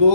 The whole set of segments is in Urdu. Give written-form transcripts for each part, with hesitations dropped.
2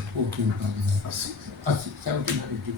70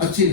80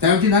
79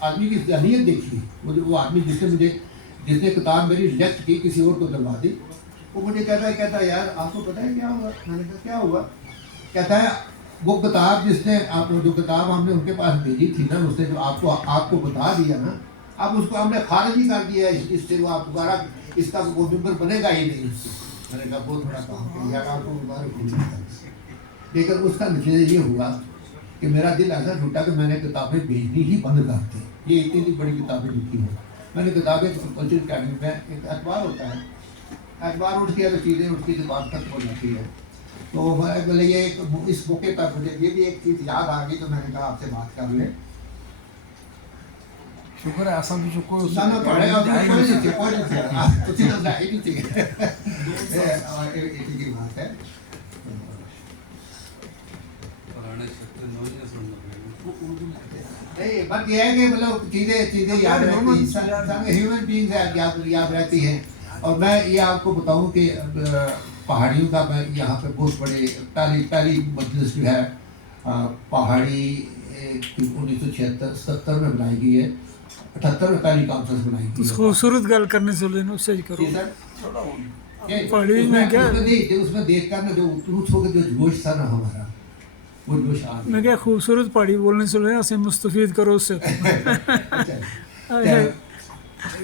آدمی کی ذہنیت دیکھی مجھے، وہ آدمی جس نے کتاب میری ریجیکٹ کی کسی اور کو دلوا دی، وہ مجھے کہتا ہے یار آپ کو پتہ ہے کیا ہوا؟ میں نے کہا کیا ہوا؟ کہتا ہے وہ کتاب جس نے آپ جو کتاب ہم نے ان کے پاس بھیجی تھی نا، اس نے جو آپ کو بتا دیا نا، اب اس کو ہم نے خارج ہی کر دیا ہے، اس سے وہ آپ دوبارہ اس کا وہ ممبر بنے گا ہی نہیں اس سے۔ میں نے کہا بہت بڑا کام کیا یار، آپ کو مبارک ہو۔ لیکن اس کا نتیجہ یہ ہوا کہ میرا دل ایسا ٹوٹا کہ میں نے کتابیں بھیجنی ہی بند کر دی۔ یہ اتنی بڑی کتابیں لکھی ہیں میں نے، کتابیں کلچر اکیڈمی میں ایک اخبار ہوتا ہے، اخبار اٹھ کے اگر چیزیں اس کی زبان تک ہو جاتی ہے، تو بولے یہ اس موقع پر مجھے یہ بھی ایک چیز یاد آ گئی، تو میں نے کہا آپ سے بات کر لیں۔ شکر ہے ایسا بھی شکر پڑھے اور بات ہے۔ نہیں بات یہ ہے کہ مطلب چیزیں یاد رہتی ہیں، ہیومن بینگز یاد رہتی ہیں۔ اور میں یہ آپ کو بتاؤں کہ پہاڑیوں کا میں یہاں پہ بہت بڑے پہلی مجلس جو ہے پہاڑی 1976-77 میں بنائی گئی ہے، 78 میں پہلی کانفرنس بنائی گئی ہے۔ خوبصورت گل کرنے سے لینا اس سے کرو پہاڑی میں کیا اس میں دیکھ کر نا جو روچ ہو کے جو جوش تھا نا ہمارا، وہ جوش آ میں کیا خوبصورت پہاڑی بولنے سے لینا اسے مستفید کرو اس سے۔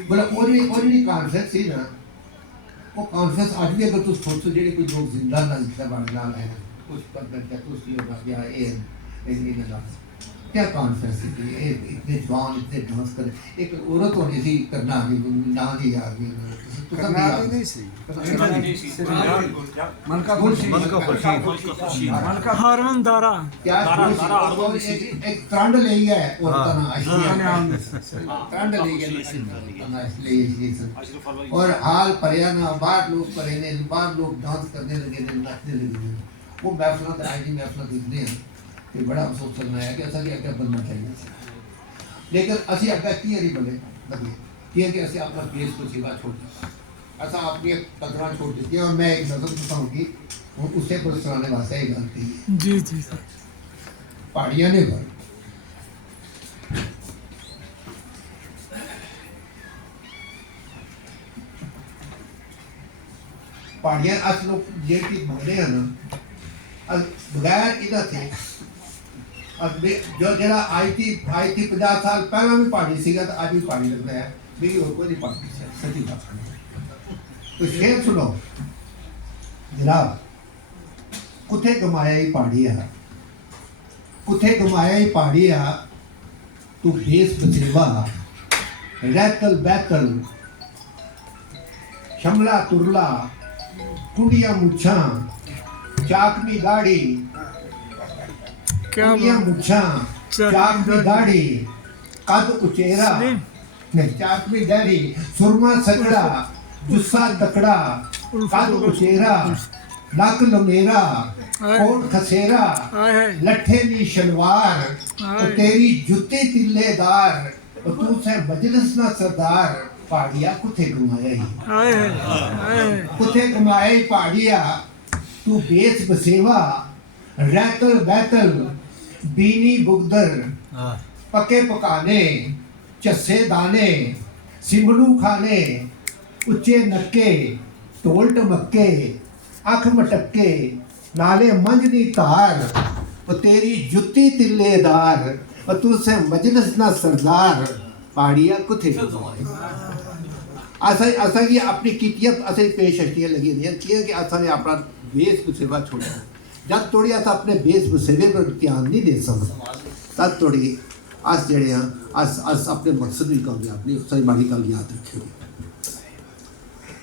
بولا اوریجنل کانفرنس تھی نا، وہ کانفرنس آج بھی اگر تم سوچو جڑے کوئی لوگ زندہ نہ جس بارے نال ہے کچھ پتہ کیا تو سی ہو گیا یہ کیا کانفرنس تھی، اتنے جوان اتنے ڈانس کرے، ایک عورت ہونے سی کرنا آگے نام دی آ گئی ہارون دارا ایک ٹرنڈ لے گیا ہے اور حال پریا نہ باہر لوگ پڑے نے، باہر لوگ ڈانس کرنے لگے نے، نچنے لگے نے۔ وہ محفلات آئی جی محفلات اتنے ہیں کہ بڑا افسوس کرنا ہے کہ ایسا بھی اگہ بننا چاہیے، لیکن اسی اگہ کی نہیں بنے لگے یہ کہ اسی اپنا بیس کو سیوا چھوڑ دیا، ایسا اپنی قدریں چھوڑ دیتی ہیں۔ اور میں ایک نظر بتاؤں گی اسے پرس کرانے واسطے ایک گل تھی جی جی پہاڑیاں نے گھر پہاڑیاں اس لوگ یہ چیز بولے ہیں نا بغیر ادھر تھے جو جڑا آئی تھی 50 سال پہلا بھی پہاڑی سیگا تو آج بھی پہاڑی لگتا ہے، میری اور کوئی نہیں پہاڑی ہے، سچی بات ہے۔ تو شعر سنو جناب، کتے گمایا ہی پہاڑی ہے، کتے گمایا ہی پہاڑی ہے، تو بیس بسیوا ریتل بیتل شملہ ترلا کنڈیاں مچھاں چاکمی داڑھی، کنڈیاں مچھاں چاکمی داڑھی قد اچیرا چاکمی داڑھی سرما سکڑا جسا تکڑا قد اچیرا نک لمیرا کوٹ خسیرا لٹھے نی شلوار تیری جتی تلے دار تو سے مجلس نہ سردار پہاڑیا کتے گمایا ہی، کتے گمایا ہی پہاڑیا تو بیس بسیوا ریتل بیتل بینی بگدر پکے پکانے چسے دانے سمڑو کھانے اچے نکے ٹول ٹمکے اکھ مٹکے نالے منجنی تار اور تیری جتی تلے دار اور تو سے مجلس نہ سردار پہاڑیا کتے ایسا یہ اپنی کیتیت ایسے پیش اشتیاں لگی نہیں کیا کہ ایسا نے اپنا بیس بسیوا چھوڑا، جب توڑی ایسا اپنے بیس بسیوے پر دھیان نہیں دے سکتا تب توڑی اس جڑے ہیں اس اپنے مقصد بھی کامیاب نہیں، اس باری گل یاد رکھے۔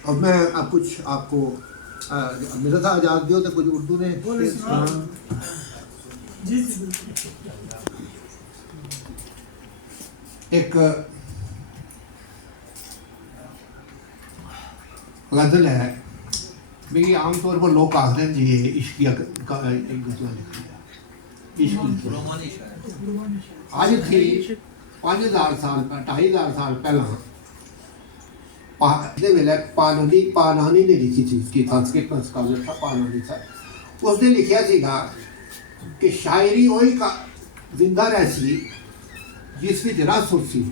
اور میں اب کچھ آپ کو میرا تھا آزاد دیو تو کچھ اردو نے ایک غزل ہے بھی عام طور پر لوگ کہتے ہیں جی عشق کا ایک غزل لکھی ہے، آج تھی 5000 سال 2500 سال پہلا پانانی نے لکھی تھی، اس کی سنسکرت کا اسکالر تھا پانانی صاحب، اس نے لکھا سیگا کہ شاعری وہی کا زندہ رہسی ਜਿਸ ਵਿੱਚ ਰਸ ਹੋਸੀ,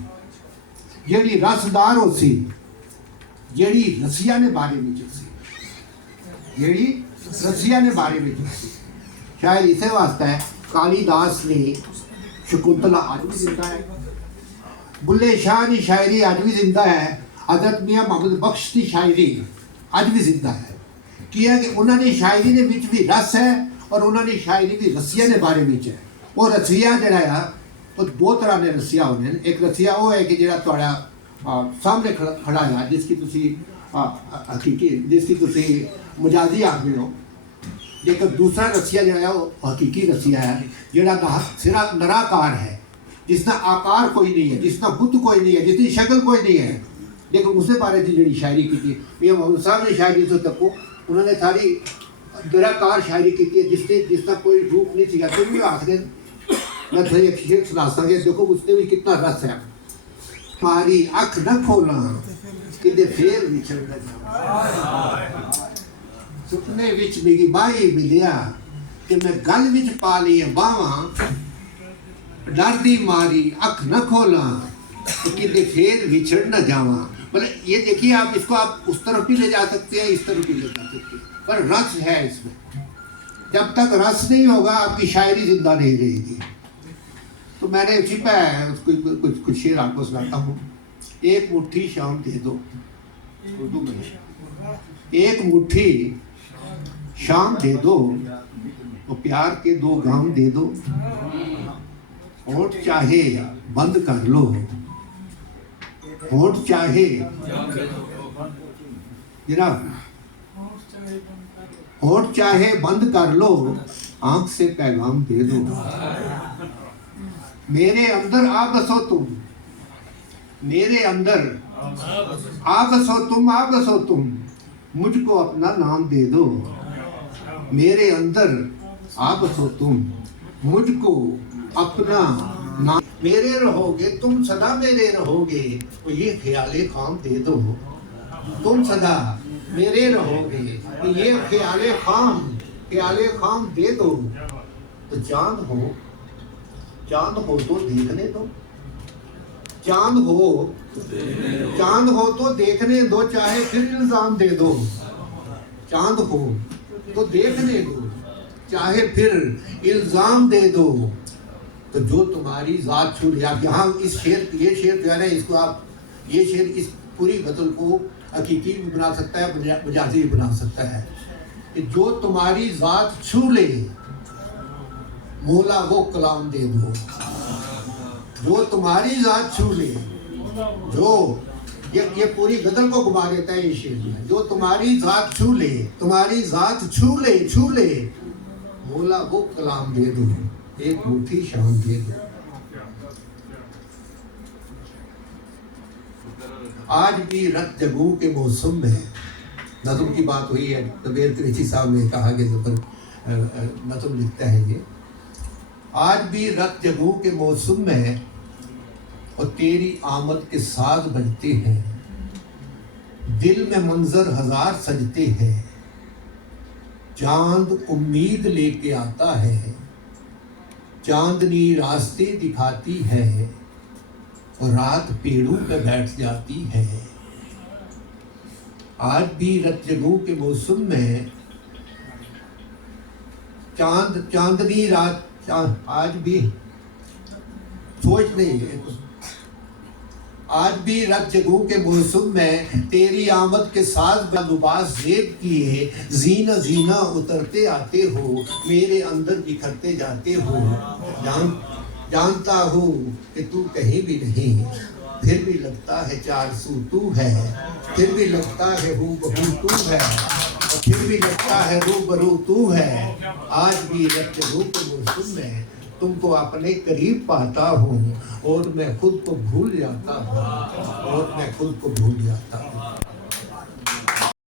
ਜਿਹੜੀ ਰਸਦਾਰ ਹੋਸੀ, ਜਿਹੜੀ ਰਸੀਆ ਨੇ ਬਾਰੇ ਵਿੱਚ ਸੀ, ਜਿਹੜੀ ਰਸੀਆ ਨੇ ਬਾਰੇ ਵਿੱਚ ਸੀ। ਸ਼ਾਇਦ ਇਸੇ ਵਾਸਤੇ ਕਾਲੀਦਾਸ ਨੇ ਸ਼ਕੁੰਤਲਾ ਅੱਜ ਵੀ ਜ਼ਿੰਦਾ ਹੈ, ਬੁੱਲੇ ਸ਼ਾਹ ਦੀ ਸ਼ਾਇਰੀ ਅੱਜ ਵੀ ਜ਼ਿੰਦਾ ਹੈ, حضرت میاں محمد بخش ਦੀ ਸ਼ਾਇਰੀ ਅੱਜ ਵੀ ਜ਼ਿੰਦਾ ਹੈ। ਕੀ ਹੈ ਕਿ ਉਹਨਾਂ ਦੀ ਸ਼ਾਇਰੀ ਦੇ ਵਿੱਚ ਵੀ ਰਸ ਹੈ ਔਰ ਉਹਨਾਂ ਦੀ ਸ਼ਾਇਰੀ ਵੀ ਰਸੀਆ ਦੇ ਬਾਰੇ ਵਿੱਚ ਹੈ। ਉਹ ਰਸੀਆ ਜਿਹੜਾ ਆ ਉਹ ਦੋ ਤਰ੍ਹਾਂ ਦੇ ਰਸੀਆ ਹੁੰਦੇ ਨੇ। ਇੱਕ ਰਸੀਆ ਉਹ ਹੈ ਕਿ ਜਿਹੜਾ ਤੁਹਾਡਾ ਸਾਹਮਣੇ ਖੜਾ ਹੈ, ਜਿਸ ਕੀ ਤੁਸੀਂ ਹਕੀਕੀ, ਜਿਸ ਕੀ ਤੁਸੀਂ ਮਜਾਜ਼ੀ ਆਦਮੀ ਹੋ। ਇੱਕ ਦੂਸਰਾ ਰਸੀਆ ਜਿਹੜਾ ਉਹ ਹਕੀਕੀ ਰਸੀਆ ਹੈ, ਜਿਹੜਾ ਸਿਰਫ ਨਿਰਾਕਾਰ ਹੈ, جس کا آکار کوئی نہیں ہے، جس کا بت کوئی نہیں ہے، جس کی شکل کوئی نہیں ہے، لیکن اس نے بارے جی شاعری کی تھی میاں محمد صاحب نے شاعری سے تکو، انہوں نے ساری نراکار شاعری کی تھی جس کا کوئی روپ نہیں تھی۔ تم بھی آخر میں تھوڑی ایک شعر سنا سکتا کہ دیکھو اس نے بھی کتنا رس ہے۔ تمہاری اکھ نہ کھولا کدے پھر وچھڑ نہ جاواں، سپنے وچ میری بائی ملیا کہ میں گل وچ پا لی باواں، ڈر دی ماری اکھ نہ کھولا کدے پھر وچھڑ نہ جاواں۔ مطلب یہ دیکھیے آپ اس کو آپ اس طرف بھی لے جا سکتے ہیں، اس طرف بھی لے جا سکتے ہیں، پر رس ہے اس میں۔ جب تک رس نہیں ہوگا آپ کی شاعری زندہ نہیں رہے گی۔ تو میں نے چھپا ہے اس کو کچھ شعر آپ کو سناتا ہوں۔ ایک مٹھی شام دے دو، اردو میں ایک مٹھی شام دے دو، اور پیار کے دو گام دے دو، ہونٹ چاہے بند کر لو، ہونٹ چاہے جناب ہونٹ چاہے بند کر لو، آنکھ سے پیغام دے دو، میرے اندر آ بسو تم، میرے اندر آ بسو تم، آ بسو تم، مجھ کو اپنا نام دے دو، میرے اندر آ بسو تم، مجھ کو اپنا نام، میرے رہو گے تم سدا، میرے رہو گے تو یہ خیال خام دے دو، تم سدا میرے رہو گے تو یہ خیال خام دے دو، تو چاند ہو تو دیکھنے دو، چاند ہو تو دیکھنے دو، چاہے پھر الزام دے دو، چاند ہو تو دیکھنے دو، چاہے پھر الزام دے دو، تو جو تمہاری ذات چھو لیا۔ یہاں اس شعر یہ شعر جو ہے نا، اس کو آپ یہ شعر اس پوری غزل کو حقیقی بھی بنا سکتا ہے، مجازی بھی بنا سکتا ہے کہ جو تمہاری ذات چھو لے مولا وہ کلام دے دو، جو تمہاری ذات چھو لے، جو یہ پوری غزل کو گھما دیتا ہے یہ شعر، جو تمہاری ذات چھو لے، تمہاری ذات چھو لے مولا وہ کلام دے دو، ایک مٹھی شام دے دو۔ آج بھی رت جگو کے موسم میں، نظم کی بات ہوئی ہے، کبیر قریشی صاحب نے کہا کہ نظم لکھتا ہے یہ، آج بھی رت جگو کے موسم میں اور تیری آمد کے ساز بجتے ہیں، دل میں منظر ہزار سجتے ہیں، چاند امید لے کے آتا ہے، چاندنی راستے دکھاتی ہے، اور رات پیڑوں پہ بیٹھ جاتی ہے۔ آج بھی رت جگو کے موسم میں چاندنی رات، آج بھی سوچ نہیں ہے، آج بھی رت جگو کے موسم میں تیری آمد کے ساتھ لباس زیب کیے، زینہ زینہ اترتے آتے ہو، میرے اندر بکھرتے جاتے ہو، جانتا ہوں کہ تو کہیں بھی نہیں، پھر بھی لگتا ہے چار سو تو ہے، پھر بھی لگتا ہے ہو بہو تو ہے، اور پھر بھی لگتا ہے رو برو تو ہے۔ آج بھی رت جگو کے موسم میں تم کو اپنے قریب پاتا ہوں، اور میں خود کو بھول جاتا ہوں، اور میں خود کو بھول جاتا ہوں۔